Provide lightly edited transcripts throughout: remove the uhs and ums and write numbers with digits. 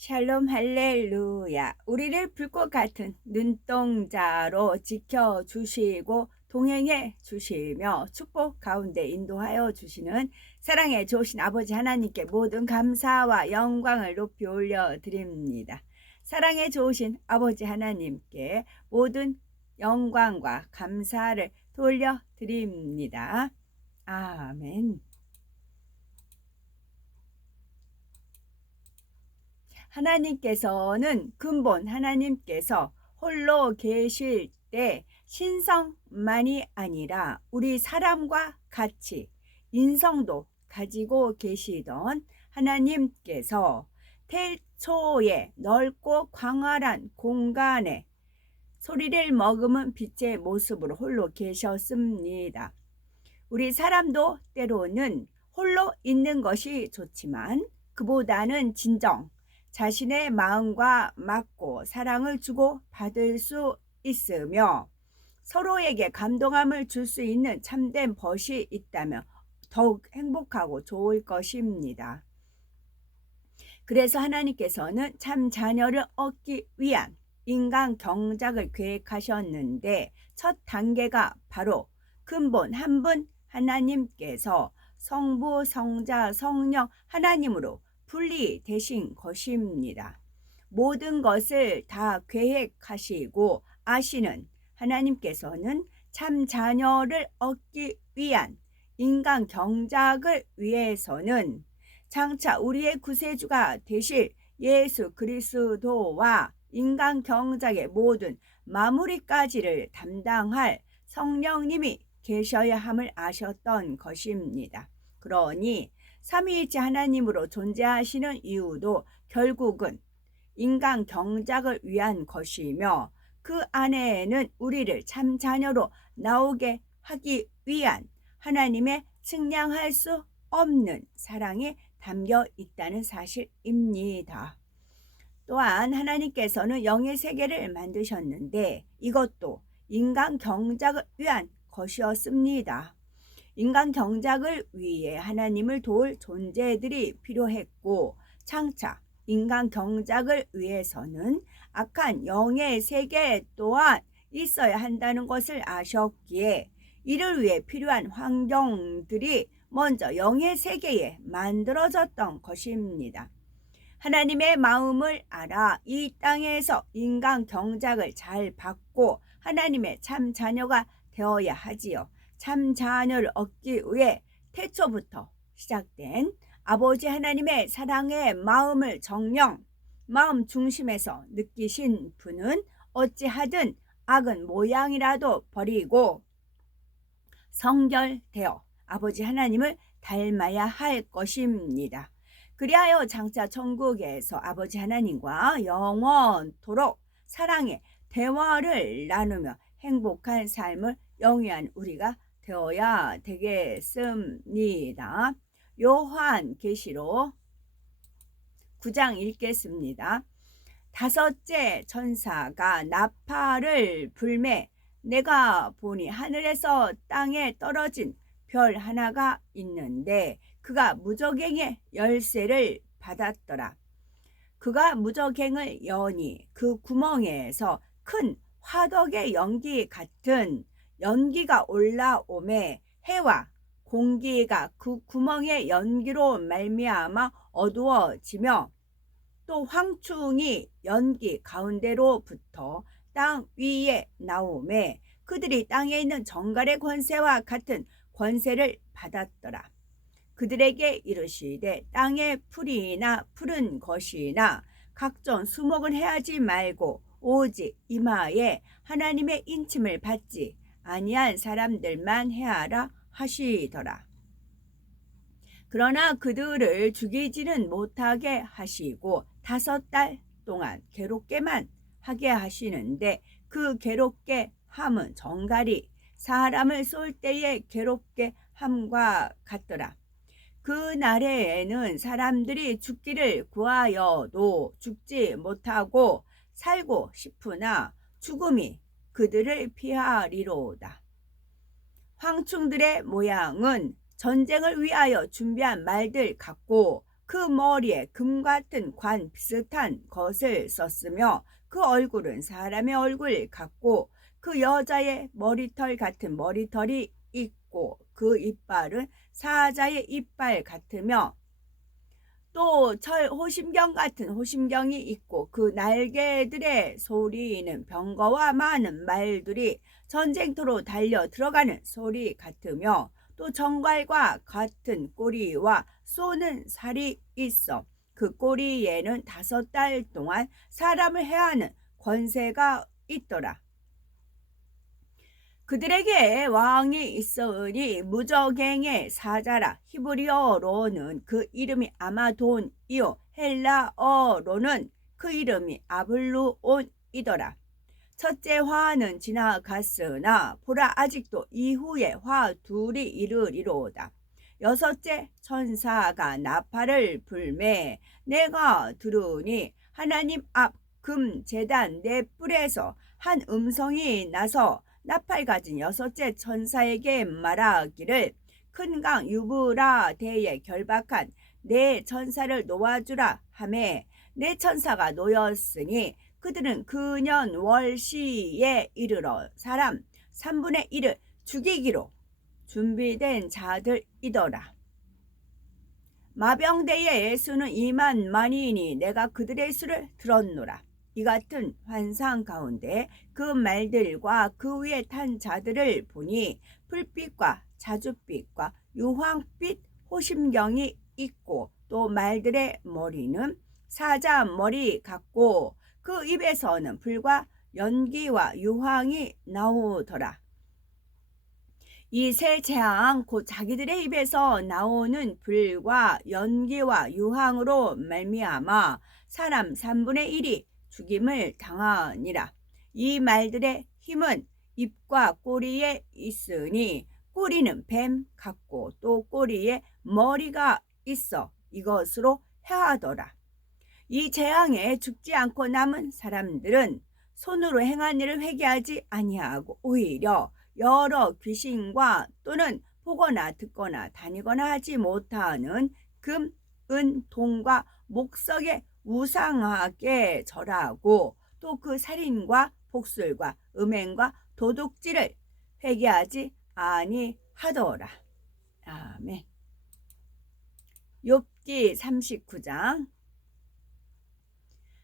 샬롬 할렐루야. 우리를 불꽃 같은 눈동자로 지켜주시고 동행해 주시며 축복 가운데 인도하여 주시는 사랑의 좋으신 아버지 하나님께 모든 감사와 영광을 높이 올려드립니다. 사랑의 좋으신 아버지 하나님께 모든 영광과 감사를 돌려드립니다. 아멘. 하나님께서는 근본 하나님께서 홀로 계실 때 신성만이 아니라 우리 사람과 같이 인성도 가지고 계시던 하나님께서 태초에 넓고 광활한 공간에 소리를 머금은 빛의 모습으로 홀로 계셨습니다. 우리 사람도 때로는 홀로 있는 것이 좋지만 그보다는 진정 자신의 마음과 맞고 사랑을 주고 받을 수 있으며 서로에게 감동함을 줄 수 있는 참된 벗이 있다면 더욱 행복하고 좋을 것입니다. 그래서 하나님께서는 참 자녀를 얻기 위한 인간 경작을 계획하셨는데 첫 단계가 바로 근본 한 분 하나님께서 성부, 성자, 성령 하나님으로 분리되신 것입니다. 모든 것을 다 계획하시고 아시는 하나님께서는 참 자녀를 얻기 위한 인간 경작을 위해서는 장차 우리의 구세주가 되실 예수 그리스도와 인간 경작의 모든 마무리까지를 담당할 성령님이 계셔야 함을 아셨던 것입니다. 그러니 삼위일체 하나님으로 존재하시는 이유도 결국은 인간 경작을 위한 것이며 그 안에는 우리를 참 자녀로 나오게 하기 위한 하나님의 측량할 수 없는 사랑이 담겨 있다는 사실입니다. 또한 하나님께서는 영의 세계를 만드셨는데 이것도 인간 경작을 위한 것이었습니다. 인간 경작을 위해 하나님을 도울 존재들이 필요했고 장차 인간 경작을 위해서는 악한 영의 세계 또한 있어야 한다는 것을 아셨기에 이를 위해 필요한 환경들이 먼저 영의 세계에 만들어졌던 것입니다. 하나님의 마음을 알아 이 땅에서 인간 경작을 잘 받고 하나님의 참 자녀가 되어야 하지요. 참 자녀를 얻기 위해 태초부터 시작된 아버지 하나님의 사랑의 마음을 정령 마음 중심에서 느끼신 분은 어찌하든 악은 모양이라도 버리고 성결되어 아버지 하나님을 닮아야 할 것입니다. 그리하여 장차 천국에서 아버지 하나님과 영원토록 사랑의 대화를 나누며 행복한 삶을 영위한 우리가 되어야 되겠습니다. 요한계시록 9장 읽겠습니다. 다섯째 천사가 나팔을 불매 내가 보니 하늘에서 땅에 떨어진 별 하나가 있는데 그가 무저갱의 열쇠를 받았더라. 그가 무저갱을 여니 그 구멍에서 큰 화덕의 연기 같은 연기가 올라오매 해와 공기가 그 구멍의 연기로 말미암아 어두워지며 또 황충이 연기 가운데로부터 땅 위에 나오매 그들이 땅에 있는 정갈의 권세와 같은 권세를 받았더라. 그들에게 이르시되 땅의 풀이나 푸른 것이나 각종 수목은 해하지 말고 오직 이마에 하나님의 인침을 받지 아니한 사람들만 해하라 하시더라. 그러나 그들을 죽이지는 못하게 하시고 5달 동안 괴롭게만 하게 하시는데 그 괴롭게 함은 정갈이 사람을 쏠 때에 괴롭게 함과 같더라. 그 날에는 사람들이 죽기를 구하여도 죽지 못하고 살고 싶으나 죽음이 그들을 피하리로다. 황충들의 모양은 전쟁을 위하여 준비한 말들 같고 그 머리에 금 같은 관 비슷한 것을 썼으며 그 얼굴은 사람의 얼굴 같고 그 여자의 머리털 같은 머리털이 있고 그 이빨은 사자의 이빨 같으며 또 호심경 같은 호심경이 있고 그 날개들의 소리는 병거와 많은 말들이 전쟁터로 달려 들어가는 소리 같으며 또 정갈과 같은 꼬리와 쏘는 살이 있어 그 꼬리에는 5달 동안 사람을 해하는 권세가 있더라. 그들에게 왕이 있으니 무저갱의 사자라. 히브리어로는 그 이름이 아마돈이요 헬라어로는 그 이름이 아블루온이더라. 첫째 화는 지나갔으나 보라 아직도 이후에 화 둘이 이르리로다. 여섯째 천사가 나팔을 불매 내가 들으니 하나님 앞 금 제단 네 뿔에서 한 음성이 나서 나팔 가진 여섯째 천사에게 말하기를 큰 강 유브라데에 결박한 네 천사를 놓아주라 하매 네 천사가 놓였으니 그들은 그년 월시에 이르러 사람 3분의 1을 죽이기로 준비된 자들이더라. 마병대의 수는 2만만이니 내가 그들의 수를 들었노라. 이 같은 환상 가운데 그 말들과 그 위에 탄 자들을 보니 풀빛과 자줏빛과 유황빛 호심경이 있고 또 말들의 머리는 사자 머리 같고 그 입에서는 불과 연기와 유황이 나오더라. 이 세 재앙 곧 자기들의 입에서 나오는 불과 연기와 유황으로 말미암아 사람 3분의 1이 죽임을 당하니라. 이 말들의 힘은 입과 꼬리에 있으니 꼬리는 뱀 같고 또 꼬리에 머리가 있어 이것으로 해하더라. 이 재앙에 죽지 않고 남은 사람들은 손으로 행한 일을 회개하지 아니하고 오히려 여러 귀신과 또는 보거나 듣거나 다니거나 하지 못하는 금, 은, 동과 목석에 우상하게 절하고 또 그 살인과 복술과 음행과 도둑질을 회개하지 아니하더라. 아멘. 욥기 39장.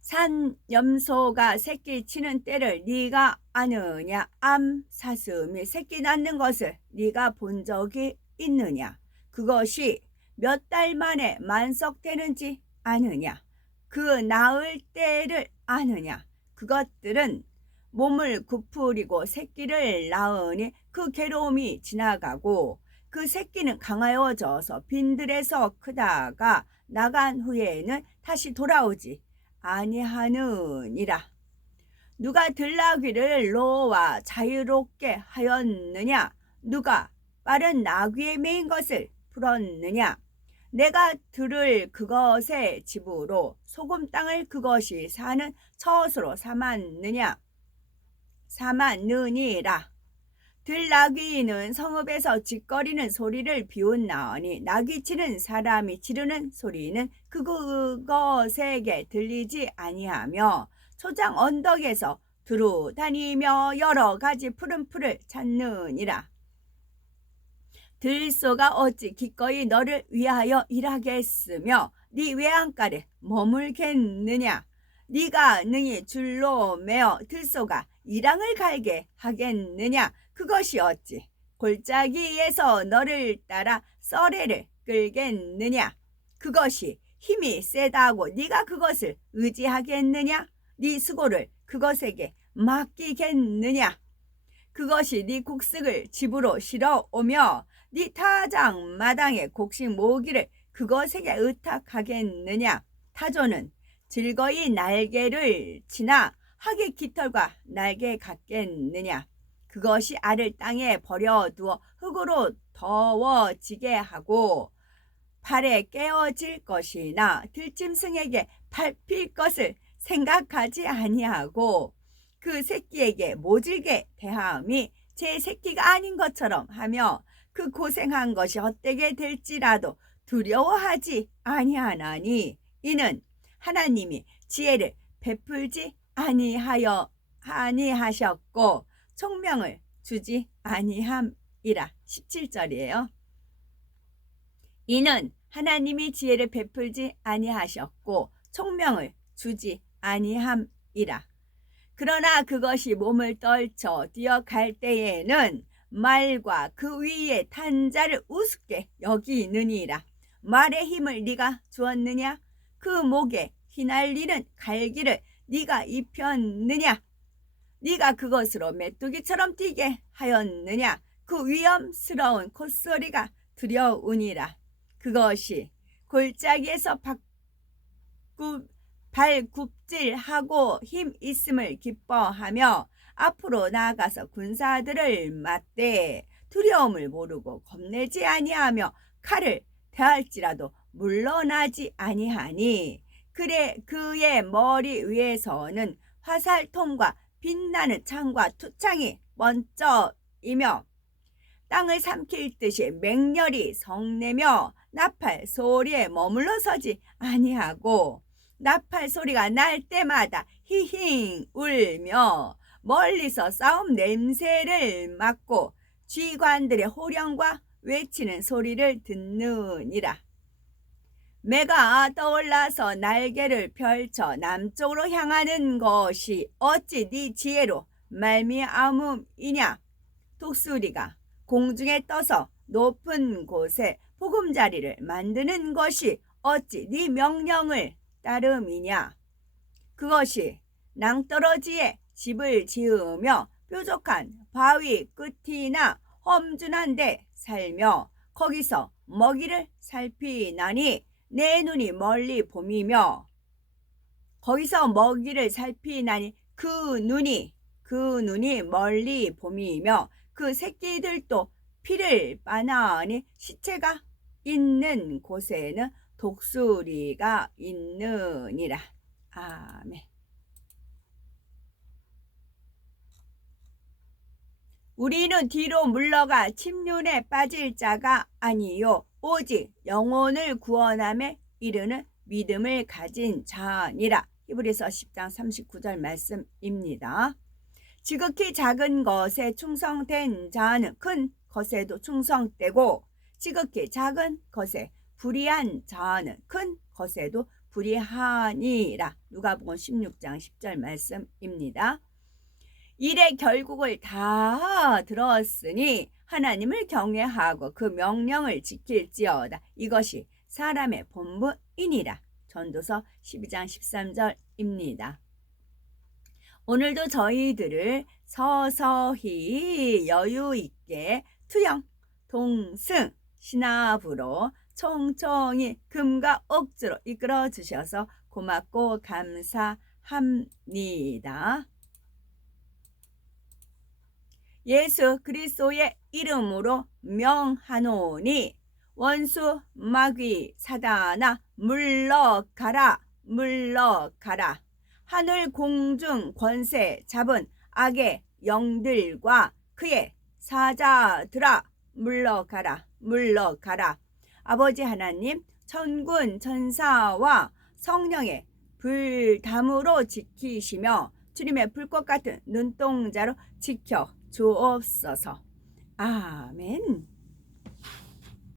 산 염소가 새끼 치는 때를 네가 아느냐? 암 사슴이 새끼 낳는 것을 네가 본 적이 있느냐? 그것이 몇 달 만에 만석되는지 아느냐? 그 낳을 때를 아느냐? 그것들은 몸을 굽으리고 새끼를 낳으니 그 괴로움이 지나가고 그 새끼는 강하여져서 빈들에서 크다가 나간 후에는 다시 돌아오지 아니하느니라. 누가 들나귀를 놓아 자유롭게 하였느냐? 누가 빠른 나귀에 매인 것을 풀었느냐? 내가 들을 그것의 집으로 소금 땅을 그것이 사는 처소로 삼았느니라. 들나귀는 성읍에서 짖거리는 소리를 비웃나오니 나귀치는 사람이 지르는 소리는 그것에게 들리지 아니하며 초장 언덕에서 두루 다니며 여러 가지 푸른 풀을 찾느니라. 들소가 어찌 기꺼이 너를 위하여 일하겠으며 네 외양간에 머물겠느냐? 네가 능히 줄로 매어 들소가 이랑을 갈게 하겠느냐? 그것이 어찌 골짜기에서 너를 따라 썰애를 끌겠느냐? 그것이 힘이 세다고 네가 그것을 의지하겠느냐? 네 수고를 그것에게 맡기겠느냐? 그것이 네 곡식을 집으로 실어오며 네 타작 마당에 곡식 모으기를 그것에게 의탁하겠느냐? 타조는 즐거이 날개를 치나 학의 깃털과 날개 같겠느냐? 그것이 알을 땅에 버려두어 흙으로 더워지게 하고 팔에 깨어질 것이나 들짐승에게 밟힐 것을 생각하지 아니하고 그 새끼에게 모질게 대함이 제 새끼가 아닌 것처럼 하며 그 고생한 것이 헛되게 될지라도 두려워하지 아니하나니 이는 하나님이 지혜를 베풀지 아니하셨고 총명을 주지 아니함이라. 17절이에요. 이는 하나님이 지혜를 베풀지 아니하셨고 총명을 주지 아니함이라. 그러나 그것이 몸을 떨쳐 뛰어갈 때에는 말과 그 위에 탄 자를 우습게 여기느니라. 말의 힘을 네가 주었느냐? 그 목에 휘날리는 갈기를 네가 입혔느냐? 네가 그것으로 메뚜기처럼 뛰게 하였느냐? 그 위험스러운 콧소리가 두려우니라. 그것이 골짜기에서 발굽질하고 힘 있음을 기뻐하며 앞으로 나아가서 군사들을 맞대 두려움을 모르고 겁내지 아니하며 칼을 대할지라도 물러나지 아니하니 그래 그의 머리 위에서는 화살통과 빛나는 창과 투창이 번쩍이며 땅을 삼킬 듯이 맹렬히 성내며 나팔 소리에 머물러 서지 아니하고 나팔 소리가 날 때마다 히힝 울며 멀리서 싸움 냄새를 맡고 쥐관들의 호령과 외치는 소리를 듣느니라. 매가 떠올라서 날개를 펼쳐 남쪽으로 향하는 것이 어찌 네 지혜로 말미암음이냐. 독수리가 공중에 떠서 높은 곳에 보금자리를 만드는 것이 어찌 네 명령을 따름이냐. 그것이 낭떠러지에 집을 지으며 뾰족한 바위 끝이나 험준한 데 살며 거기서 먹이를 살피나니 내 눈이 멀리 봄이며 거기서 먹이를 살피나니 그 눈이 멀리 봄이며 그 새끼들도 피를 빠나니 시체가 있는 곳에는 독수리가 있느니라. 아멘. 우리는 뒤로 물러가 침륜에 빠질 자가 아니요 오직 영혼을 구원함에 이르는 믿음을 가진 자니라. 히브리서 10장 39절 말씀입니다. 지극히 작은 것에 충성된 자는 큰 것에도 충성되고 지극히 작은 것에 불의한 자는 큰 것에도 불의하니라. 누가복음 16장 10절 말씀입니다. 일의 결국을 다 들었으니 하나님을 경외하고 그 명령을 지킬지어다. 이것이 사람의 본분이니라. 전도서 12장 13절입니다. 오늘도 저희들을 서서히 여유있게 투영, 동승, 신압으로 총총히 금과 억지로 이끌어 주셔서 고맙고 감사합니다. 예수 그리스도의 이름으로 명하노니 원수 마귀 사단아 물러가라 물러가라. 하늘 공중 권세 잡은 악의 영들과 그의 사자들아 물러가라 물러가라. 아버지 하나님 천군 천사와 성령의 불담으로 지키시며 주님의 불꽃 같은 눈동자로 지켜 주옵소서. 아멘.